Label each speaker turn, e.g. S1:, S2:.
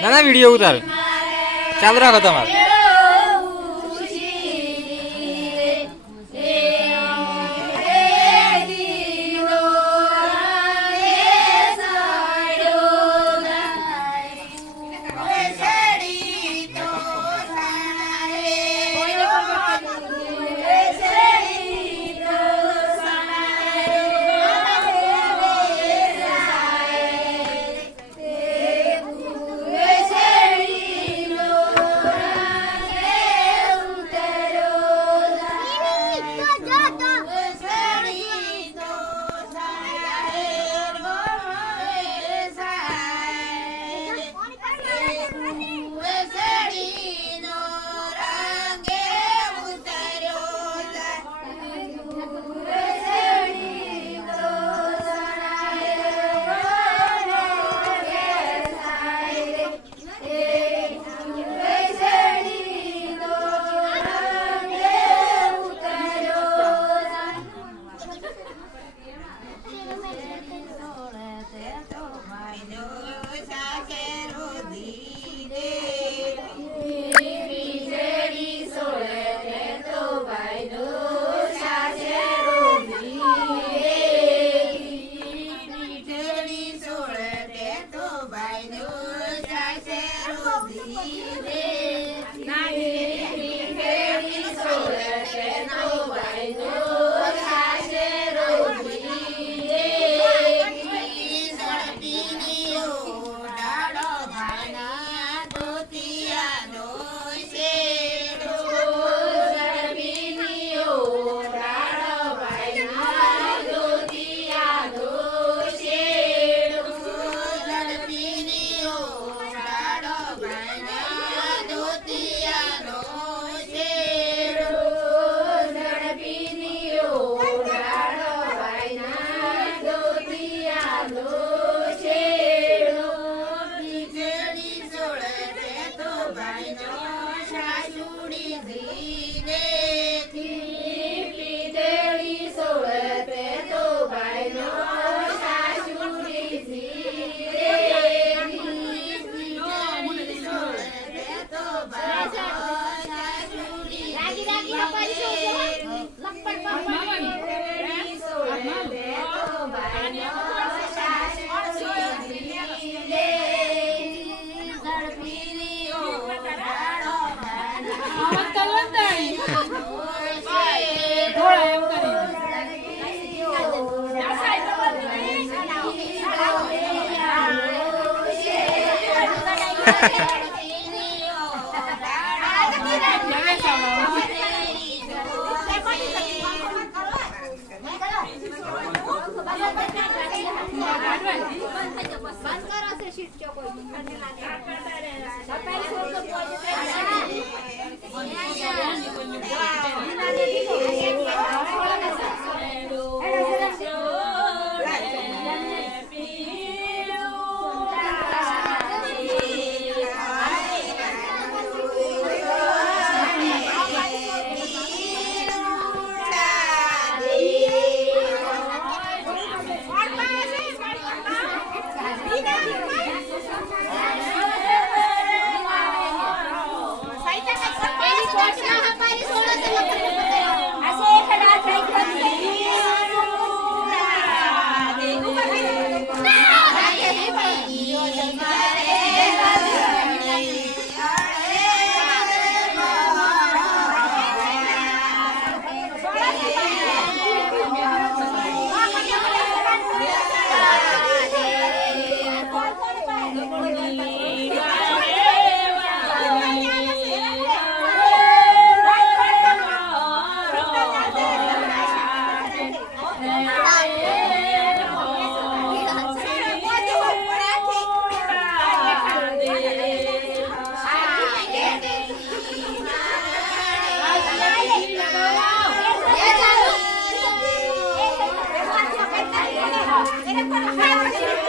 S1: ના ના વીડિયો ઉતાર. ચાલુ રાખો તમારે.
S2: બંધ કરો છે શીટ ચોકો para